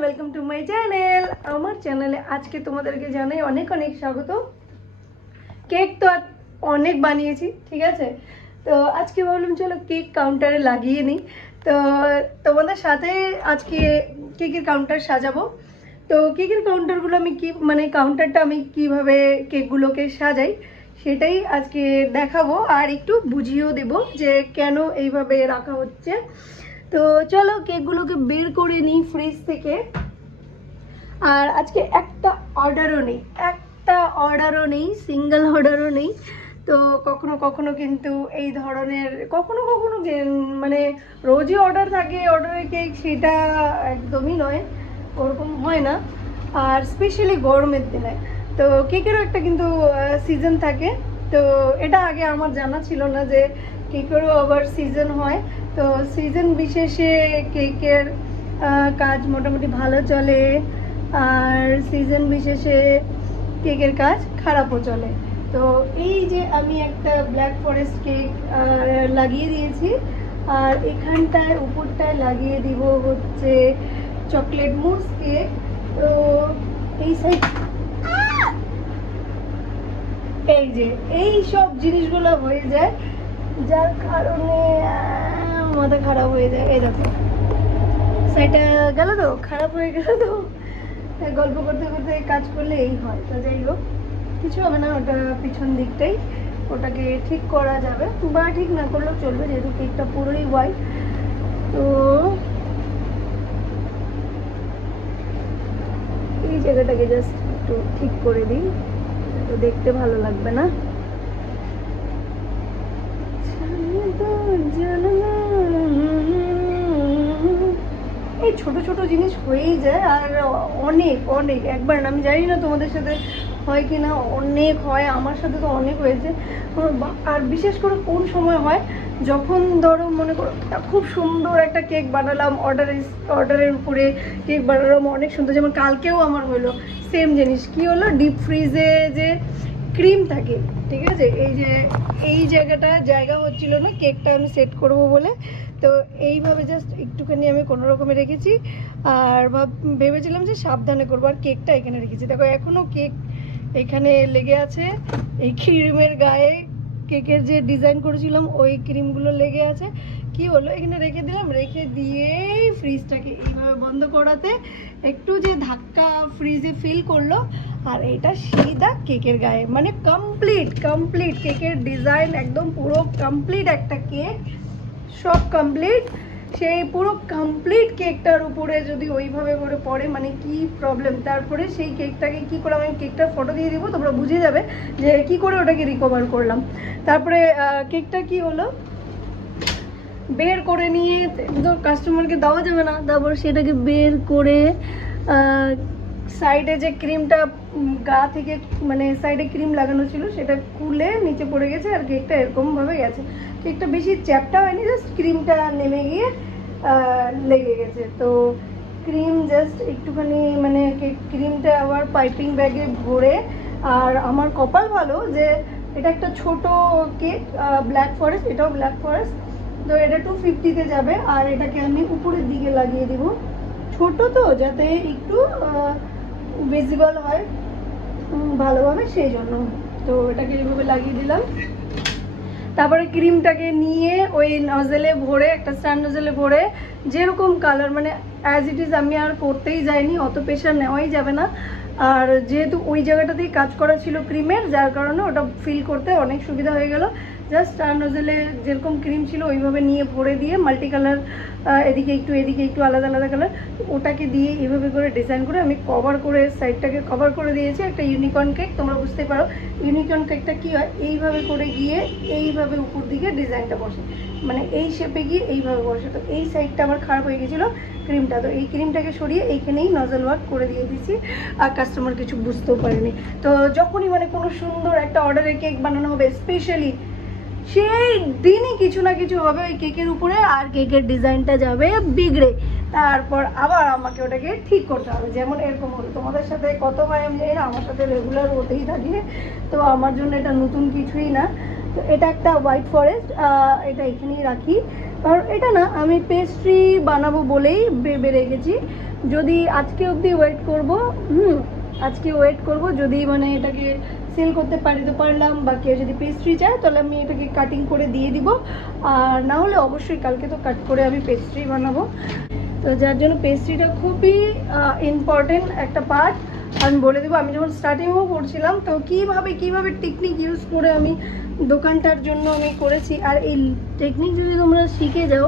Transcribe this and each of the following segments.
Welcome to my channel. আমার চ্যানেলে আজকে তোমাদেরকে জানাই অনেক অনেক স্বাগত। কেক তো অনেক বানিয়েছি, ঠিক আছে, তো আজকে ভাবলাম চলো কেক কাউন্টারে লাগিয়ে নিই। তো তোমাদের সাথে আজকে কেকের কাউন্টার সাজাবো। তো কেকের কাউন্টারগুলো আমি কাউন্টারটা আমি কিভাবে কেকগুলোকে সাজাই সেটাই আজকে দেখাবো, আর একটু বুঝিয়েও দেবো যে কেন এইভাবে রাখা হচ্ছে। তো চলো কেকগুলোকে বের করে নিই ফ্রিজ থেকে। আর আজকে একটা অর্ডারও নেই, সিঙ্গেল অর্ডারও নেই। তো কখনো কখনো কিন্তু এই ধরনের কখনো কখনো মানে রোজই অর্ডার থাকে অর্ডারের কেক, সেটা একদমই নয়, ওরকম হয় না। আর স্পেশালি গরমের দিনে তো কেকেরও একটা কিন্তু সিজন থাকে। তো এটা আগে আমার জানা ছিল না যে কেকেরও আবার সিজন হয়। তো সিজন বিশেষে কেকের কাজ মোটামুটি ভালো চলে, আর সিজন বিশেষে কেকের কাজ খারাপও চলে। তো এই যে আমি একটা ব্ল্যাক ফরেস্ট কেক লাগিয়ে দিয়েছি, আর এখানটায় উপরটায় লাগিয়ে দিব হচ্ছে চকলেট মুস কেক। তো এই সাইড এই যে এই সব জিনিসগুলো হয়ে যায়, যার কারণে মাথা খারাপ হয়ে যায়। এই দেখো সাইডটা গেল, তো খারাপ হয়ে গেল। তো গল্প করতে করতে কাজ করলে এই হয়। তো যাই হোক, কিছু হবে না, ওটা পিছন দিকটাই, ওটাকে ঠিক করা যাবে, বা ঠিক না করলেও চলবে, যেহেতু কেকটা পুরোই হোয়াইট। তো এই জায়গাটাকে জাস্ট একটু ঠিক করে দিই, তো দেখতে ভালো লাগবে না। এই ছোট ছোট জিনিস হয়েই যায়, আর অনেক অনেক একবার না, আমি জানি না তোমাদের সাথে হয় কি না, অনেক হয়, আমার সাথে তো অনেক হয়েছে। আর বিশেষ করে কোন সময় হয়, যখন ধরো মনে করো খুব সুন্দর একটা কেক বানালাম, অর্ডারের উপরে কেক বানালাম অনেক সুন্দর, যেমন কালকেও আমার হলো সেম জিনিস। কি হলো, ডিপ ফ্রিজে যে ক্রিম থাকে, ঠিক আছে, এই জায়গা হচ্ছিল না কেকটা আমি সেট করব বলে। তো এইভাবে জাস্ট একটুখানি আমি কোনো রকমে রেখেছি, আর ভেবেছিলাম যে সাবধানে করবো, আর কেকটা এখানে রেখেছি। দেখো এখনও কেক এখানে লেগে আছে, এই ক্রিমের গায়ে কেকের যে ডিজাইন করেছিলাম ওই ক্রিমগুলো লেগে আছে। কি হলো, এখানে রেখে দিলাম, রেখে দিয়েই ফ্রিজটাকে এইভাবে বন্ধ করাতে একটু যে ধাক্কা ফ্রিজে ফিল করলো, আর এটা সিধা কেকের গায়ে, মানে কমপ্লিট কেকের ডিজাইন একদম পুরো কমপ্লিট একটা কেক, সব কমপ্লিট। সেই পুরো কমপ্লিট কেকটার উপরে যদি ওইভাবে করে পড়ে, মানে কি প্রবলেম। তারপরে সেই কেকটাকে কি করে, আমি কেকটার ফটো দিয়ে দিব, তোমরা বুঝে যাবে যে কি করে ওটাকে রিকভার করলাম। তারপরে কেকটা কি হলো, বের করে নিয়ে তো কাস্টমারকে দেওয়া যাবে না, তারপর সেটাকে বের করে সাইডে যে ক্রিমটা গা থেকে, মানে সাইডে ক্রিম লাগানো ছিল, সেটা খুলে নিচে পড়ে গেছে, আর কেকটা এরকমভাবে গেছে। কেকটা বেশি চ্যাপটা হয়নি, জাস্ট ক্রিমটা নেমে গিয়ে লেগে গেছে। তো ক্রিম জাস্ট একটুখানি, মানে ক্রিমটা আবার পাইপিং ব্যাগে ভরে। আর আমার কপাল ভালো যে এটা একটা ছোট কেক, ব্ল্যাক ফরেস্ট, এটাও ব্ল্যাক ফরেস্ট। তো এটা 250-তে যাবে, আর এটাকে আমি উপরের দিকে লাগিয়ে দিব, ছোট তো যাতে একটু ভিজিবল হয় ভালোভাবে, সেই জন্য। তো এটাকে এইভাবে লাগিয়ে দিলাম। তারপরে ক্রিমটাকে নিয়ে ওই নজেলে ভরে, একটা স্ট্যান্ড নজেলে ভরে, যেরকম কালার, মানে অ্যাজ ইট ইজ, আমি আর করতেই যাইনি, অত প্রেশার নেওয়াই যাবে না। আর যেহেতু ওই জায়গাটাতেই কাজ করা ছিল ক্রিমের, যার কারণে ওটা ফিল করতে অনেক সুবিধা হয়ে গেল। জাস্ট স্টার নজেলে যেরকম ক্রিম ছিল ওইভাবে নিয়ে ভরে দিয়ে, মাল্টি কালার, এদিকে একটু আলাদা আলাদা কালার, ওটাকে দিয়ে এইভাবে করে ডিজাইন করে আমি কভার করে, সাইডটাকে কভার করে দিয়েছি। একটা ইউনিকর্ন কেক, তোমরা বুঝতে পারো ইউনিকর্ন কেকটা কী হয়, এইভাবে করে গিয়ে এইভাবে উপর দিকে ডিজাইনটা বসে, মানে এই শেপে গিয়ে এইভাবে বসে। তো এই সাইডটা আমার খারাপ হয়ে গেছিলো ক্রিমটা, তো এই ক্রিমটাকে সরিয়ে এইখানেই নজল ওয়ার্ক করে দিয়ে দিয়েছি, আর কাস্টমার কিছু বুঝতেও পারেনি। তো যখনই মানে কোনো সুন্দর একটা অর্ডারে কেক বানানো হবে, স্পেশালি সেই দিনই কিছু না কিছু হবে ওই কেকের উপরে, আর কেকের ডিজাইনটা যাবে বিগড়ে, তারপর আবার আমাকে ওটাকে ঠিক করতে হবে। যেমন এরকম হলো, তোমাদের সাথে কত হয় আমি জানি না, আমার সাথে রেগুলার হতেই থাকে, তো আমার জন্য এটা নতুন কিছুই না। তো এটা একটা হোয়াইট ফরেস্ট, এটা এখানেই রাখি। আর এটা না আমি পেস্ট্রি বানাবো বলেই ভেবে রেখেছি, যদি আজকে অবধি ওয়েট করব, আজকে ওয়েট করব, যদি মানে এটাকে সেল করতে পারি তো পারলাম, বা কেউ যদি পেস্ট্রি চায় তাহলে আমি এটাকে কাটিং করে দিয়ে দিব, আর না হলে অবশ্যই কালকে তো কাট করে আমি পেস্ট্রি বানাবো। তো যার জন্য পেস্ট্রিটা খুবই ইম্পর্টেন্ট একটা পার্ট। আমি বলে দেবো, আমি যখন স্টার্টিংও করছিলাম তো কীভাবে টেকনিক ইউজ করে আমি দোকানটার জন্য আমি করেছি। আর এই টেকনিক যদি তোমরা শিখে যাও,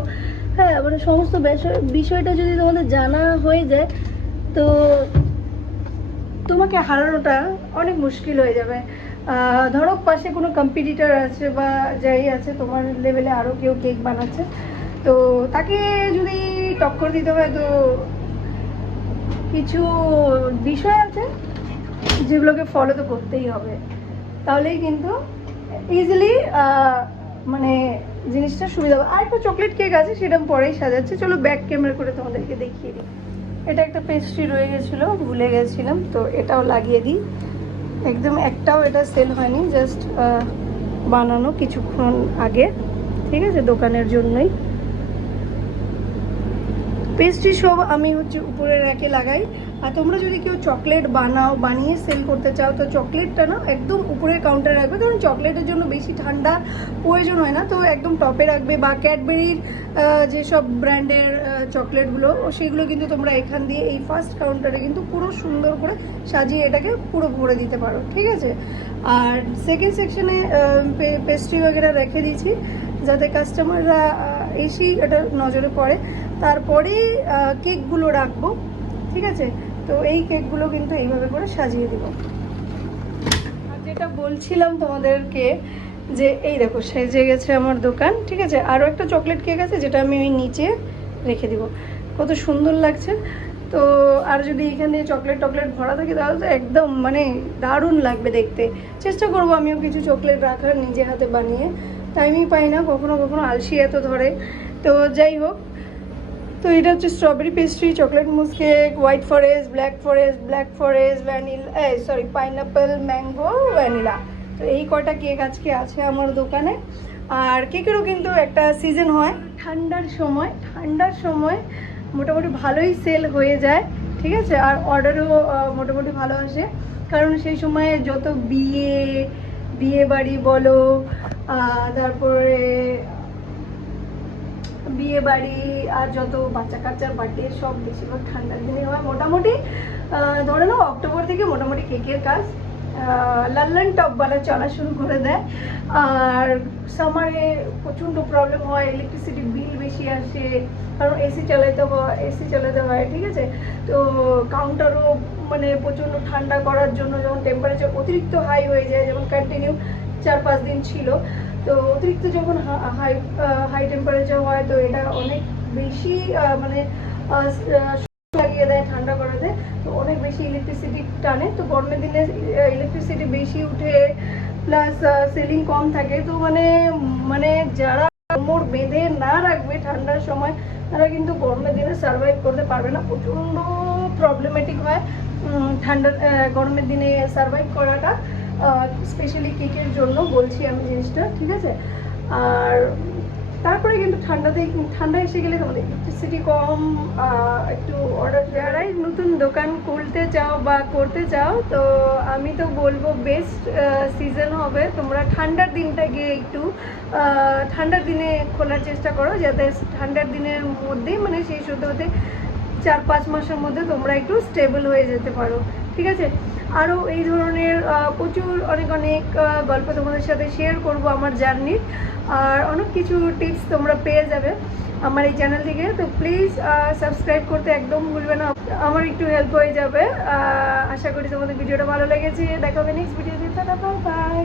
হ্যাঁ মানে সমস্ত বিষয়টা যদি তোমাদের জানা হয়ে যায়, তো তোমাকে হারানোটা অনেক মুশকিল হয়ে যাবে। ধরো পাশে কোনো কম্পিটিটর আছে বা যাই আছে তোমার লেভেলে আরও কেউ কেক বানাচ্ছে, তো তাকে যদি টক্কর দিতে হয় তো কিছু বিষয় আছে যেগুলোকে ফলো তো করতেই হবে, তাহলেই কিন্তু ইজিলি মানে জিনিসটা সুবিধা হবে। আর একটা চকলেট কেক আছে, সেটা পরেই সাজাচ্ছে, চলো ব্যাক ক্যামেরা করে তোমাদেরকে দেখিয়ে দিই। এটা একটা পেস্ট্রি রয়ে গেছিলো, ভুলে গেছিলাম, তো এটাও লাগিয়ে দিই। একদম একটাও এটা সেল হয়নি, জাস্ট বানানো কিছুক্ষণ আগে, ঠিক আছে, দোকানের জন্যই। পেস্ট্রি সব আমি হচ্ছে উপরে র্যাকে লাগাই। আর তোমরা যদি কেউ চকলেট বানিয়ে সেল করতে চাও, তো চকলেটটা না একদম উপরের কাউন্টারে রাখবে, কারণ চকলেটের জন্য বেশি ঠান্ডা প্রয়োজন হয় না, তো একদম টপে রাখবে। বা ক্যাডবেরির যেসব ব্র্যান্ডের চকলেটগুলো, সেগুলো কিন্তু তোমরা এখান দিয়ে এই ফার্স্ট কাউন্টারে কিন্তু পুরো সুন্দর করে সাজিয়ে এটাকে পুরো ভরে দিতে পারো, ঠিক আছে। আর সেকেন্ড সেকশনে পেস্ট্রি বগেরা রেখে দিয়েছি, যাতে কাস্টমাররা এসেই এটা নজরে পড়ে। তারপরে কেকগুলো রাখবো, ঠিক আছে। তো এই কেকগুলো কিন্তু এইভাবে করে সাজিয়ে দিব। আর যেটা বলছিলাম তোমাদেরকে, যে এই দেখো সেজে গেছে আমার দোকান, ঠিক আছে। আরও একটা চকলেট কেক আছে যেটা আমি ওই নিচে রেখে দিব, কত সুন্দর লাগছে। তো আর যদি এখানে চকলেট ভরা থাকে তাহলে তো একদম মানে দারুণ লাগবে দেখতে। চেষ্টা করব আমিও কিছু চকলেট রাখার, নিজে হাতে বানিয়ে, টাইমই পাই না, কখনো কখনো আলসি এত ধরে। তো যাই হোক, তো এটা হচ্ছে strawberry pastry, chocolate mousse cake, white forest, black forest, vanilla, sorry pineapple, mango, vanilla. তো এই কয়টা কেক আজকে আছে আমার দোকানে। আর কেকেরও কিন্তু একটা সিজন হয়, ঠান্ডার সময় মোটামুটি ভালোই সেল হয়ে যায়, ঠিক আছে। আর অর্ডারও মোটামুটি ভালো আসে, কারণ সেই সময়ে যত বিয়ে বাড়ি বলো, তারপরে বিয়ে বাড়ি আর যত বাচ্চা কাচ্চার বার্থডে, সব বেশিরভাগ ঠান্ডার দিনে হয়। মোটামুটি ধরে নাও অক্টোবর থেকে মোটামুটি কেকের কাজ লাল্লান টপওয়ালা চলা শুরু করে দেয়। আর সামারে প্রচণ্ড প্রবলেম হয়, ইলেকট্রিসিটি বিল বেশি আসে, কারণ এসি চালাতে হয়, ঠিক আছে। তো কাউন্টারও মানে প্রচণ্ড ঠান্ডা করার জন্য, যখন টেম্পারেচার অতিরিক্ত হাই হয়ে যায়, যেমন কন্টিনিউ 4-5 দিন ছিল, তো অতিরিক্ত যখন হাই টেম্পারেচার হয়, তো এটা অনেক বেশি মানে লাগিয়ে দেয় ঠান্ডা করাতে, তো অনেক বেশি ইলেকট্রিসিটি টানে। তো গরমের দিনে ইলেকট্রিসিটি বেশি উঠে, প্লাস সেলিং কম থাকে, তো মানে যারা কোমর বেঁধে না রাখবে ঠান্ডার সময়, তারা কিন্তু গরমের দিনে সার্ভাইভ করতে পারবে না, প্রচণ্ড প্রবলেমেটিক হয় গরমের দিনে সার্ভাইভ করাটা, স্পেশালি কেকের জন্য বলছি আমি জিনিসটা, ঠিক আছে। আর তারপরে কিন্তু ঠান্ডা এসে গেলে তোমাদের ইলেকট্রিসিটি কম, একটু অর্ডার, যারাই নতুন দোকান খুলতে চাও বা করতে চাও, তো আমি তো বলবো বেস্ট সিজন হবে, তোমরা ঠান্ডার দিনটা গিয়ে একটু ঠান্ডার দিনে খোলার চেষ্টা করো, যাতে ঠান্ডার দিনের মধ্যেই মানে শেষ হতে 4-5 মাসের মধ্যে তোমরা একটু স্টেবল হয়ে যেতে পারো, ঠিক আছে। আরও এই ধরনের প্রচুর অনেক গল্প তোমাদের সাথে শেয়ার করব আমার জার্নির, আর অনেক কিছু টিপস তোমরা পেয়ে যাবে আমার এই চ্যানেল থেকে। তো প্লিজ সাবস্ক্রাইব করতে একদম ভুলবে না, আমার একটু হেল্প হয়ে যাবে। আশা করি তোমাদের ভিডিওটা ভালো লেগেছে। দেখা হবে নেক্সট ভিডিওতে, টাটা, বাই।